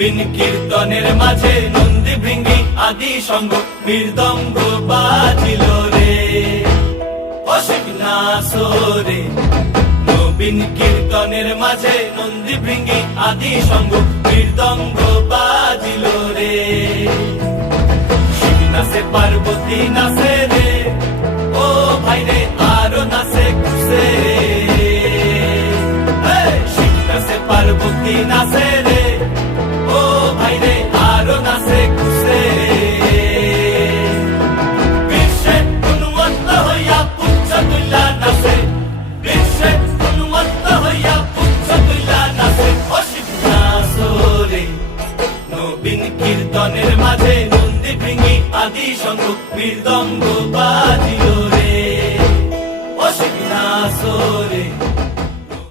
নবীন কীর্তনের মাঝে নন্দী ভৃঙ্গি আদি সঙ্গ মৃদঙ্গ বাজিল রে অশিক নাসরে। নবীন কীর্তনের মাঝে নন্দী ভৃঙ্গি আদি সঙ্গ মৃদঙ্গ বাজিল রে। শিব নাচে পার্বতী নাচে রে, ও ভাই রে আরো নাচে খুশে। শিব নাচে পার্বতী নাচে রে, ও ভাই রে আরো নাচে খুশে। বিশ্বে উন্মত্ত হইয়া পুচ্ছ তুল্লা নাচে, বিশ্বে উন্মত্ত হইয়া পুচ্ছ তুল্লা নাচে অশিব নাচরে। নবীন কীর্তনের মাঝে নন্দী ভৃঙ্গি আদি সঙ্গ মৃদঙ্গ বাজিল রে অশিব নাচরে।